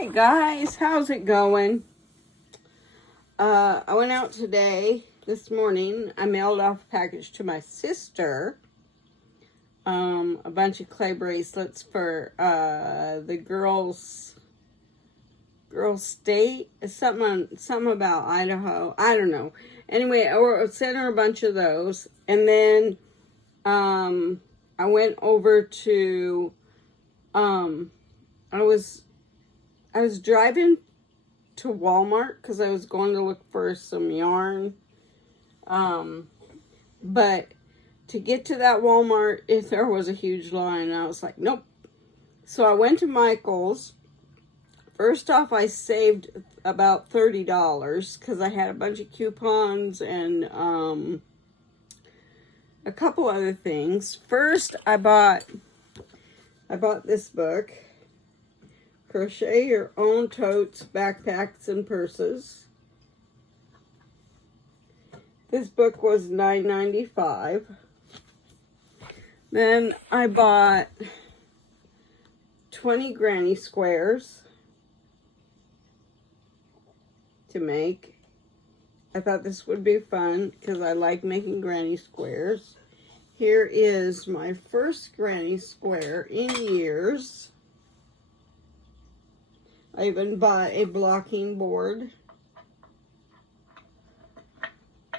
Hi guys, how's it going? I went out this morning. I mailed off a package to my sister. A bunch of clay bracelets for the girls state. Something about Idaho. I don't know. Anyway, I sent her a bunch of those, and then I went over to I was driving to Walmart because I was going to look for some yarn. But to get to that Walmart, there was a huge line. I was like, nope. So I went to Michael's. First off, I saved about $30 because I had a bunch of coupons and a couple other things. First, I bought this book. Crochet Your Own Totes, Backpacks, and Purses. This book was $9.95. Then I bought 20 granny squares to make. I thought this would be fun because I like making granny squares. Here is my first granny square in years. I even bought a blocking board.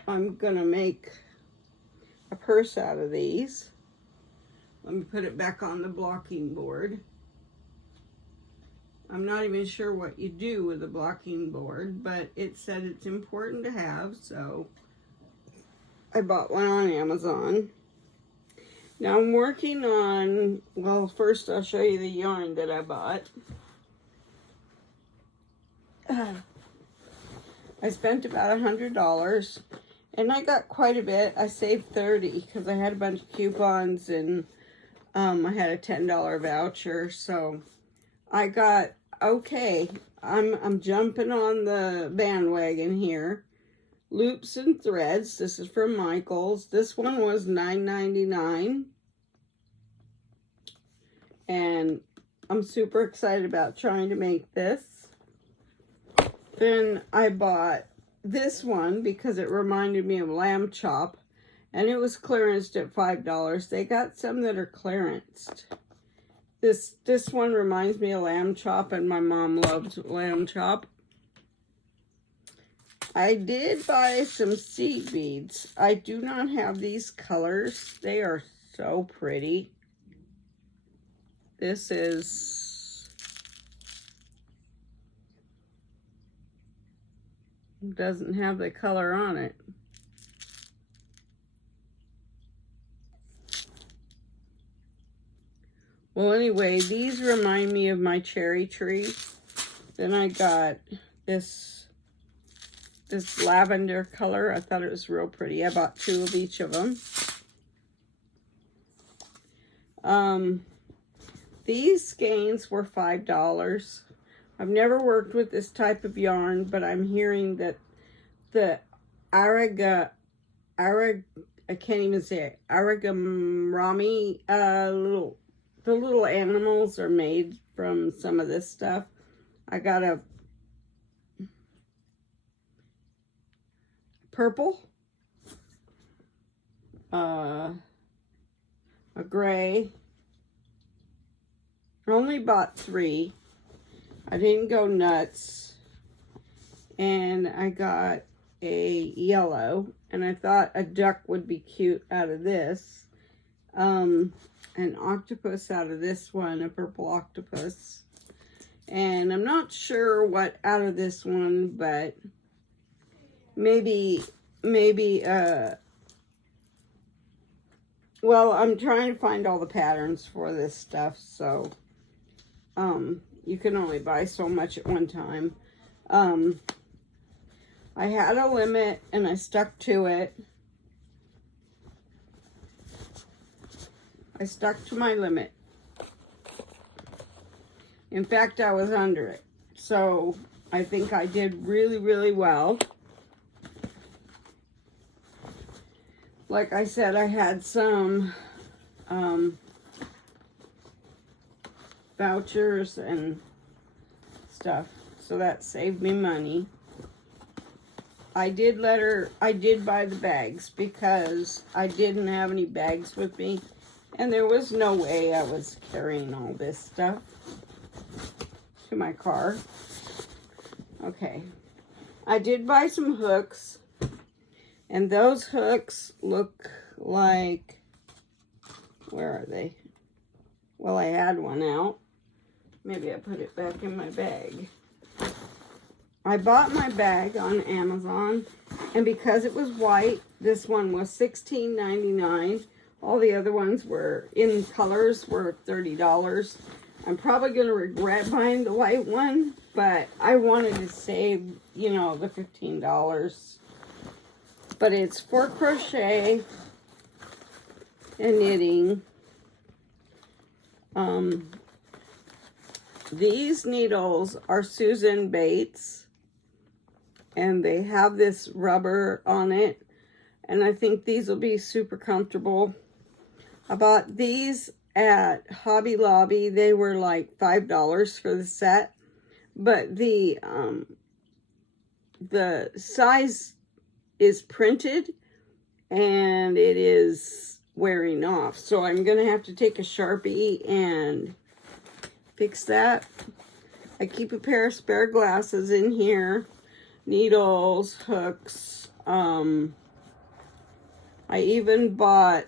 I'm gonna make a purse out of these. Let me put it back on the blocking board. I'm not even sure what you do with a blocking board, but it said it's important to have, so I bought one on Amazon. Now I'm working on, well, first I'll show you the yarn that I bought. I spent about $100 and I got quite a bit. I saved $30 because I had a bunch of coupons and I had a $10 voucher, so I got okay. I'm jumping on the bandwagon here. Loops and threads. This is from Michael's. This one was $9.99 and I'm super excited about trying to make this. Then I bought this one because it reminded me of lamb chop, and it was clearanced at $5. They got some that are clearanced. This one reminds me of lamb chop, and my mom loved lamb chop. I did buy some seed beads. I do not have these colors. They are so pretty. This is doesn't have the color on it. Well, anyway, these remind me of my cherry tree. Then I got this lavender color. I thought it was real pretty. I bought 2 of each of them. These skeins were $5. I've never worked with this type of yarn, but I'm hearing that the I can't even say it, Aragamrami, the little animals are made from some of this stuff. I got a purple, a gray. I only bought 3. I didn't go nuts. And I got a yellow. And I thought a duck would be cute out of this. An octopus out of this one, a purple octopus. And I'm not sure what out of this one, but maybe, well, I'm trying to find all the patterns for this stuff, so, you can only buy so much at one time. I had a limit and I stuck to it. I stuck to my limit. In fact, I was under it. So I think I did really, really well. Like I said, I had some vouchers and stuff. So that saved me money. I did buy the bags because I didn't have any bags with me. And there was no way I was carrying all this stuff to my car. Okay. I did buy some hooks. And those hooks look like, where are they? Well, I had one out. Maybe I put it back in my bag. I bought my bag on Amazon, and because it was white, this one was $16.99. All the other ones were in colors, were $30. I'm probably going to regret buying the white one, but I wanted to save, you know, the $15. But it's for crochet and knitting. These needles are Susan Bates, and they have this rubber on it, and I think these will be super comfortable. I bought these at Hobby Lobby. They were like $5 for the set, but the size is printed and it is wearing off, so I'm gonna have to take a Sharpie and fix that. I keep a pair of spare glasses in here, needles, hooks. I even bought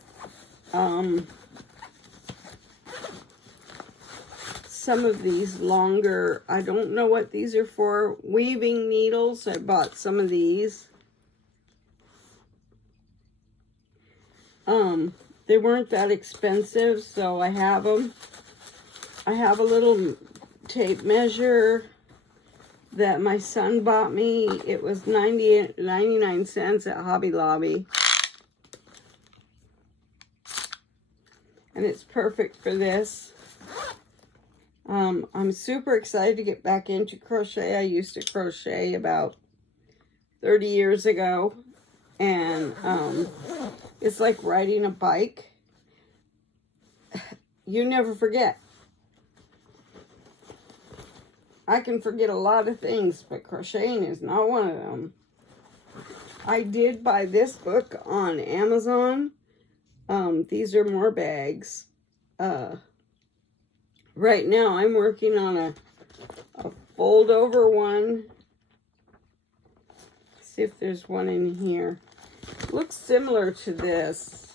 some of these longer, I don't know what these are for, weaving needles. I bought some of these. They weren't that expensive, so I have them. I have a little tape measure that my son bought me. It was 99 cents at Hobby Lobby. And it's perfect for this. I'm super excited to get back into crochet. I used to crochet about 30 years ago. And it's like riding a bike. You never forget. I can forget a lot of things, but crocheting is not one of them. I did buy this book on Amazon. These are more bags. Right now I'm working on a fold over one. Let's see if there's one in here. Looks similar to this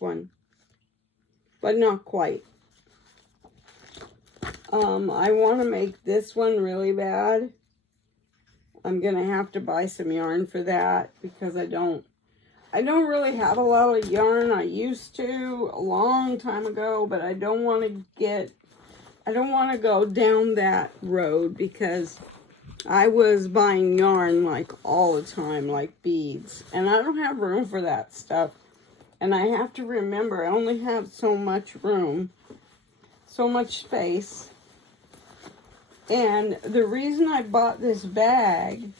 one, but not quite. I want to make this one really bad. I'm gonna have to buy some yarn for that because I don't really have a lot of yarn. I used to a long time ago, but I don't want to go down that road because I was buying yarn like all the time, like beads, and I don't have room for that stuff. And I have to remember I only have so much room, so much space. And the reason I bought this bag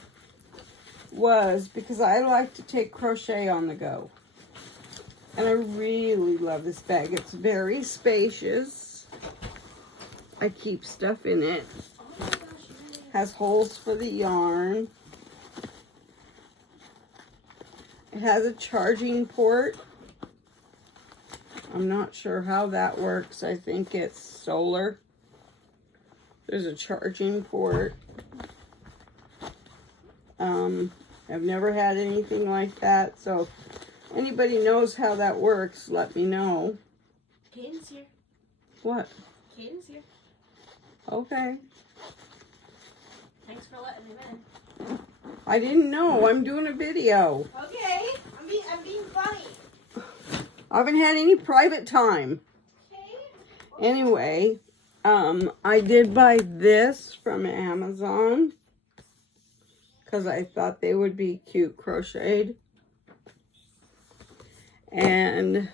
was because I like to take crochet on the go. And I really love this bag. It's very spacious. I keep stuff in it. Has holes for the yarn. It has a charging port. I'm not sure how that works. I think it's solar. There's a charging port. I've never had anything like that, so if anybody knows how that works, let me know. Kaden's here. What? Kaden's here. Okay. Thanks for letting him in. I didn't know. I'm doing a video. Okay. I'm being funny. I haven't had any private time. Okay. Anyway, I did buy this from Amazon because I thought they would be cute crocheted. And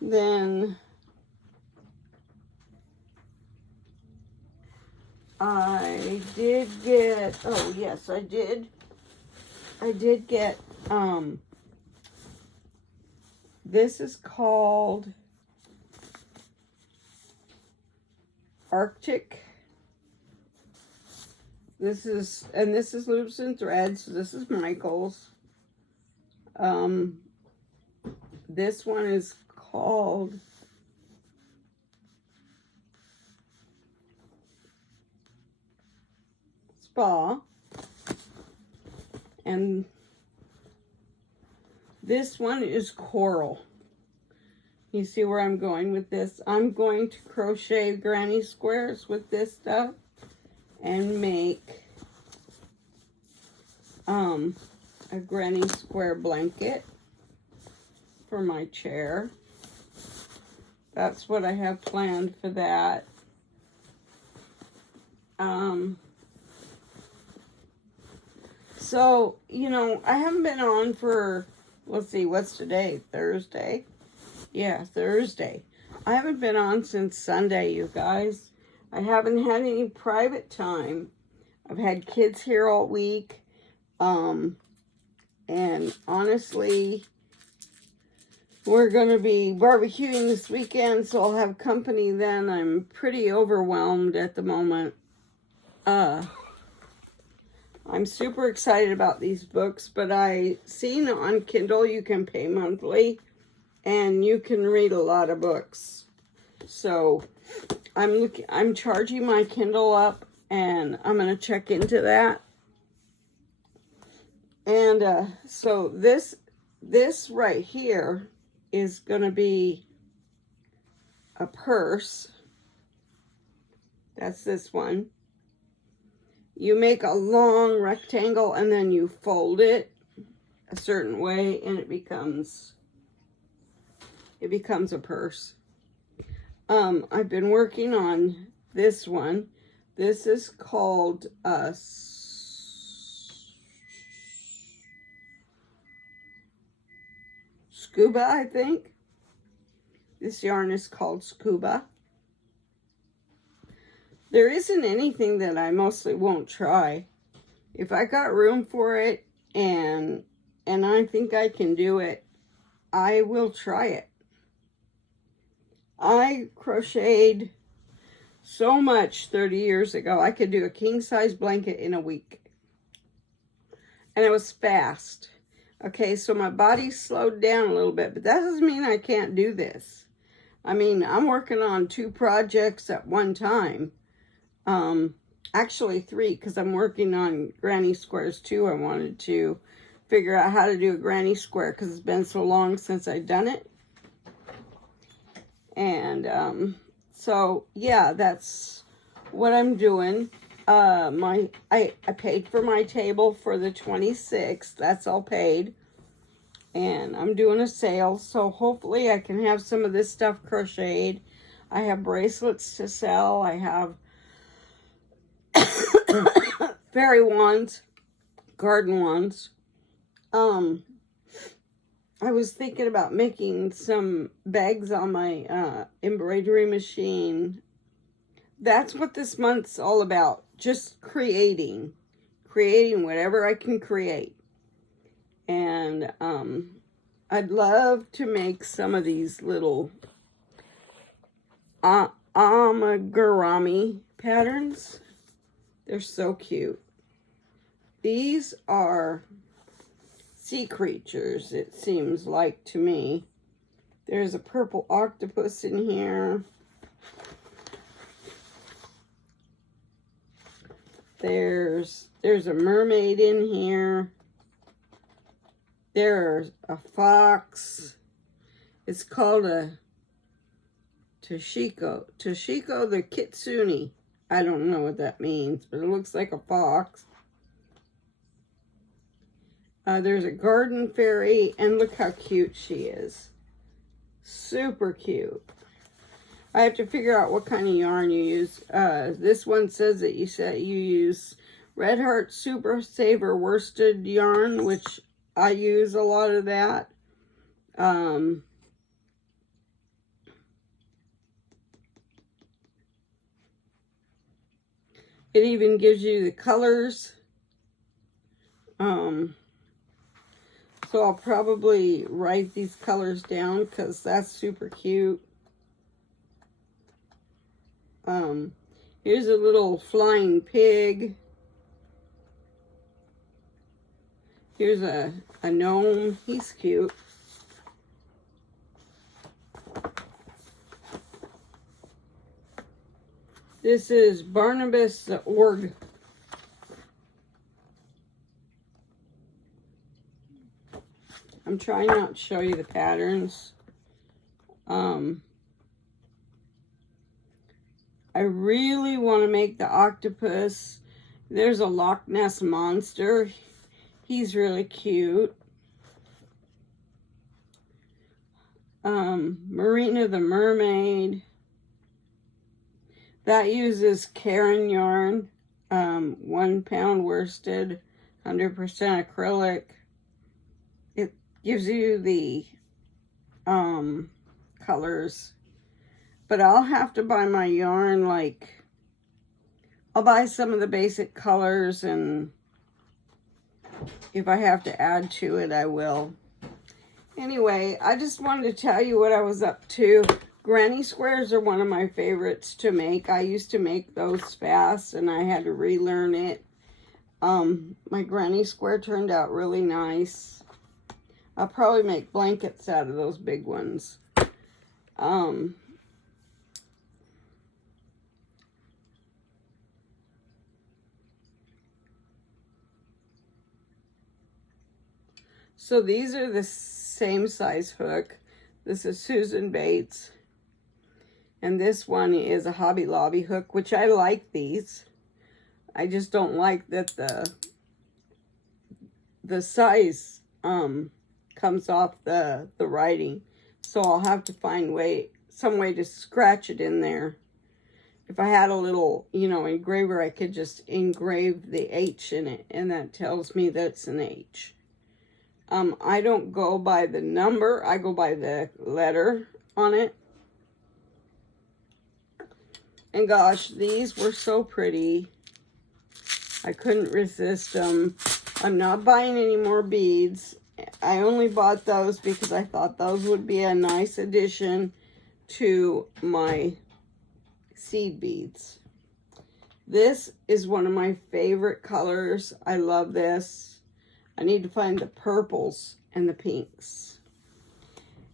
then I did get, oh yes, I did get, this is called Arctic. This is Loops and Threads. This is Michael's. This one is called Spa. And this one is Coral. You see where I'm going with this? I'm going to crochet granny squares with this stuff and make a granny square blanket for my chair. That's what I have planned for that. So, you know, I haven't been on for, let's see, what's today? Thursday? Yeah, Thursday. I haven't been on since Sunday, you guys. I haven't had any private time. I've had kids here all week. And honestly, we're going to be barbecuing this weekend, so I'll have company then. I'm pretty overwhelmed at the moment. I'm super excited about these books, but I seen on Kindle you can pay monthly and you can read a lot of books. So I'm charging my Kindle up, and I'm going to check into that. And so this right here is going to be a purse. That's this one. You make a long rectangle and then you fold it a certain way and it becomes a purse. I've been working on this one. This is called Scuba, I think. This yarn is called Scuba. There isn't anything that I mostly won't try. If I got room for it and I think I can do it, I will try it. I crocheted so much 30 years ago. I could do a king-size blanket in a week. And it was fast. Okay, so my body slowed down a little bit, but that doesn't mean I can't do this. I mean, I'm working on 2 projects at one time. Actually 3, because I'm working on granny squares too. I wanted to figure out how to do a granny square because it's been so long since I've done it. And so yeah, that's what I'm doing. I paid for my table for the 26th. That's all paid. And I'm doing a sale, so hopefully I can have some of this stuff crocheted. I have bracelets to sell. I have fairy wands, garden wands. I was thinking about making some bags on my embroidery machine. That's what this month's all about. Just creating whatever I can create. And I'd love to make some of these little amigurumi patterns. They're so cute. These are sea creatures, it seems like to me. There's a purple octopus in here. There's a mermaid in here. There's a fox. It's called a Toshiko the Kitsune. I don't know what that means, but it looks like a fox. There's a garden fairy, and look how cute she is. Super cute. I have to figure out what kind of yarn you use. This one says that you use Red Heart Super Saver worsted yarn, which I use a lot of that. It even gives you the colors. So I'll probably write these colors down because that's super cute. Here's a little flying pig. Here's a gnome. He's cute. This is Barnabas the Org. I'm trying not to show you the patterns. I really want to make the octopus. There's a Loch Ness monster. He's really cute. Marina the mermaid. That uses Karen yarn. 1 pound worsted, 100% acrylic. It gives you the colors. But I'll have to buy my yarn, like, I'll buy some of the basic colors, and if I have to add to it, I will. Anyway, I just wanted to tell you what I was up to. Granny squares are one of my favorites to make. I used to make those fast, and I had to relearn it. My granny square turned out really nice. I'll probably make blankets out of those big ones. So these are the same size hook. This is Susan Bates. And this one is a Hobby Lobby hook, which I like these. I just don't like that the size comes off the writing. So I'll have to find some way to scratch it in there. If I had a little, engraver, I could just engrave the H in it, and that tells me that it's an H. I don't go by the number, I go by the letter on it. And gosh, these were so pretty. I couldn't resist them. I'm not buying any more beads. I only bought those because I thought those would be a nice addition to my seed beads. This is one of my favorite colors. I love this. I need to find the purples and the pinks.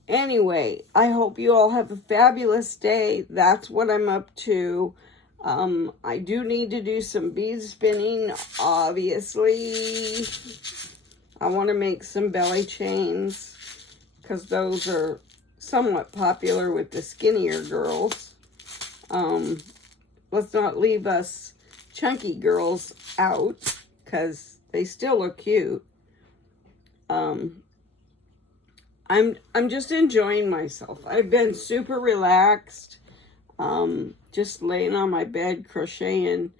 Anyway, I hope you all have a fabulous day. That's what I'm up to. I do need to do some bead spinning, obviously. I want to make some belly chains because those are somewhat popular with the skinnier girls. Let's not leave us chunky girls out because they still look cute. I'm just enjoying myself. I've been super relaxed, just laying on my bed crocheting.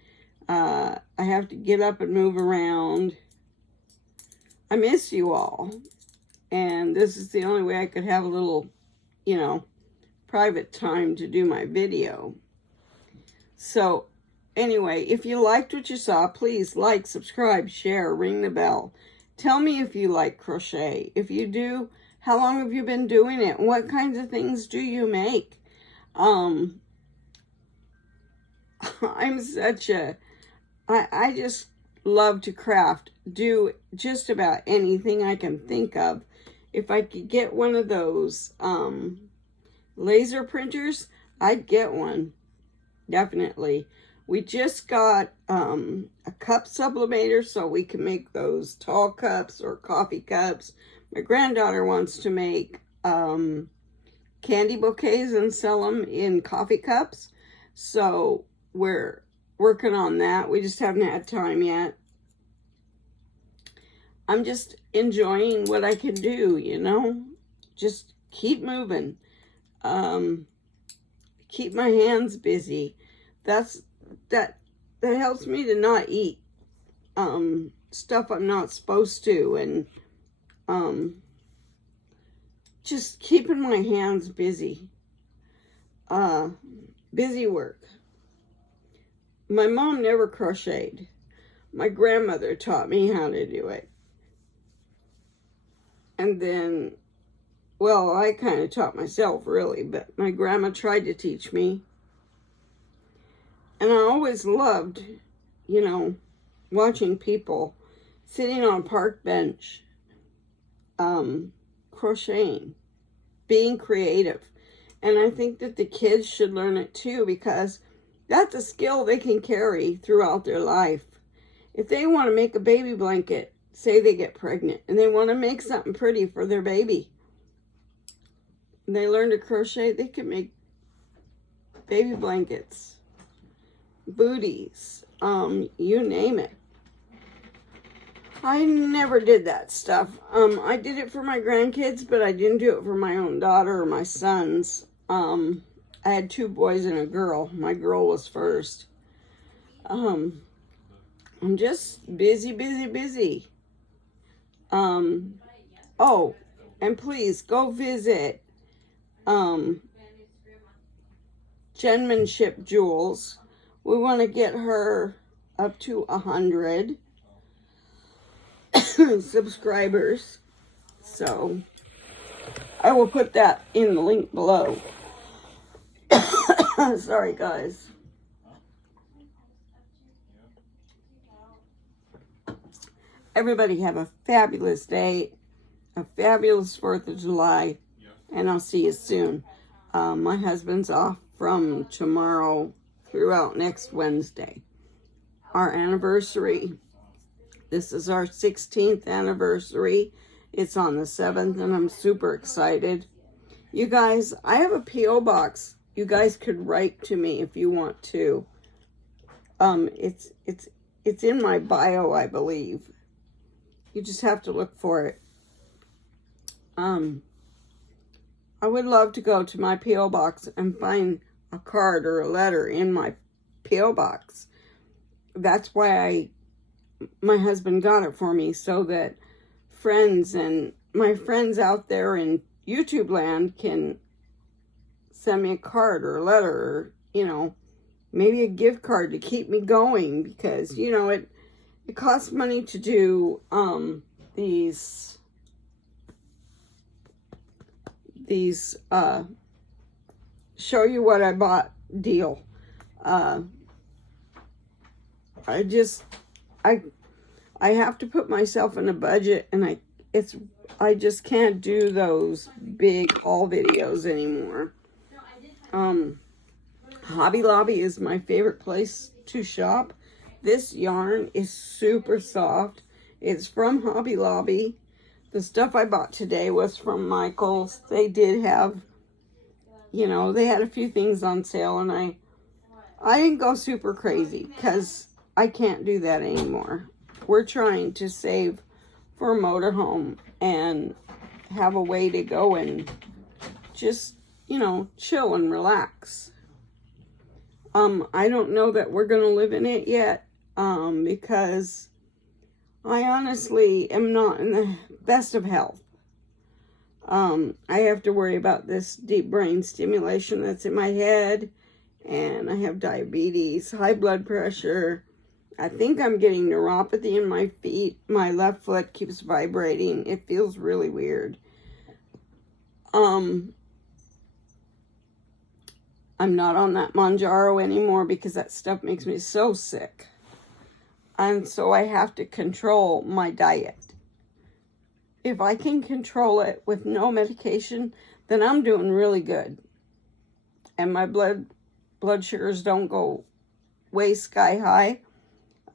I have to get up and move around. I miss you all, and this is the only way I could have a little, private time to do my video. So anyway, if you liked what you saw, please like, subscribe, share, ring the bell. Tell me if you like crochet. If you do, how long have you been doing it? What kinds of things do you make? I'm such a, I just love to craft, do just about anything I can think of. If I could get one of those laser printers, I'd get one, definitely. We just got a cup sublimator so we can make those tall cups or coffee cups. My granddaughter wants to make candy bouquets and sell them in coffee cups. So we're working on that. We just haven't had time yet. I'm just enjoying what I can do, Just keep moving. Keep my hands busy. That helps me to not eat stuff I'm not supposed to, and just keeping my hands busy. Busy work. My mom never crocheted. My grandmother taught me how to do it. And then, well, I kind of taught myself, really, but my grandma tried to teach me. And I always loved, you know, watching people sitting on a park bench, crocheting, being creative. And I think that the kids should learn it too, because that's a skill they can carry throughout their life. If they want to make a baby blanket, say they get pregnant, and they want to make something pretty for their baby, and they learn to crochet, they can make baby blankets, booties, you name it. I never did that stuff. I did it for my grandkids, but I didn't do it for my own daughter or my sons. I had 2 boys and a girl. My girl was first. I'm just busy. Oh, and please go visit Jen MenshipJewels. We want to get her up to 100 subscribers. So I will put that in the link below. Sorry, guys. Everybody have a fabulous day, a fabulous 4th of July, and I'll see you soon. My husband's off from tomorrow throughout next Wednesday. Our anniversary, this is our 16th anniversary. It's on the 7th, and I'm super excited. You guys, I have a P.O. box. You guys could write to me if you want to. It's in my bio, I believe. You just have to look for it. I would love to go to my P.O. box and find a card or a letter in my P.O. box. That's why my husband got it for me, so that friends and my friends out there in YouTube land can send me a card or a letter, or, you know, maybe a gift card to keep me going, because, you know, it costs money to do these show you what I bought deal. I have to put myself in a budget, and I just can't do those big haul videos anymore. Hobby Lobby is my favorite place to shop. This yarn is super soft. It's from Hobby Lobby. The stuff I bought today was from Michael's. They did have, you know, they had a few things on sale, and I didn't go super crazy because I can't do that anymore. We're trying to save for a motorhome and have a way to go and just, you know, chill and relax. I don't know that we're going to live in it yet, because I honestly am not in the best of health. I have to worry about this deep brain stimulation that's in my head, and I have diabetes, high blood pressure. I think I'm getting neuropathy in my feet. My left foot keeps vibrating. It feels really weird. I'm not on that Manjaro anymore because that stuff makes me so sick. And so I have to control my diet. If I can control it with no medication, then I'm doing really good. And my blood sugars don't go way sky high.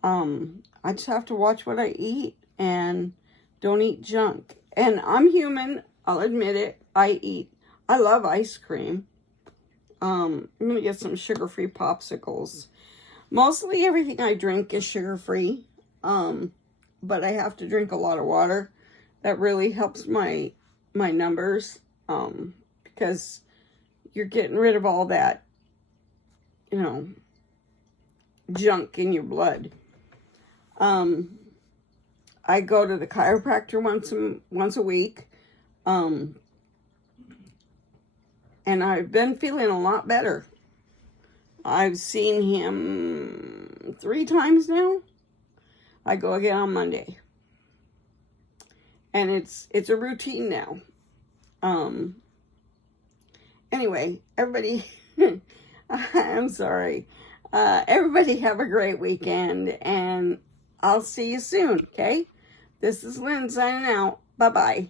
I just have to watch what I eat and don't eat junk. And I'm human, I'll admit it. I love ice cream. I'm going to get some sugar-free popsicles. Mostly everything I drink is sugar-free. But I have to drink a lot of water. That really helps my numbers. Because you're getting rid of all that, you know, junk in your blood. I go to the chiropractor once a week. And I've been feeling a lot better. I've seen him 3 times now. I go again on Monday. And it's a routine now. Anyway, everybody, I'm sorry. Everybody have a great weekend, and I'll see you soon, okay? This is Lynn signing out. Bye-bye.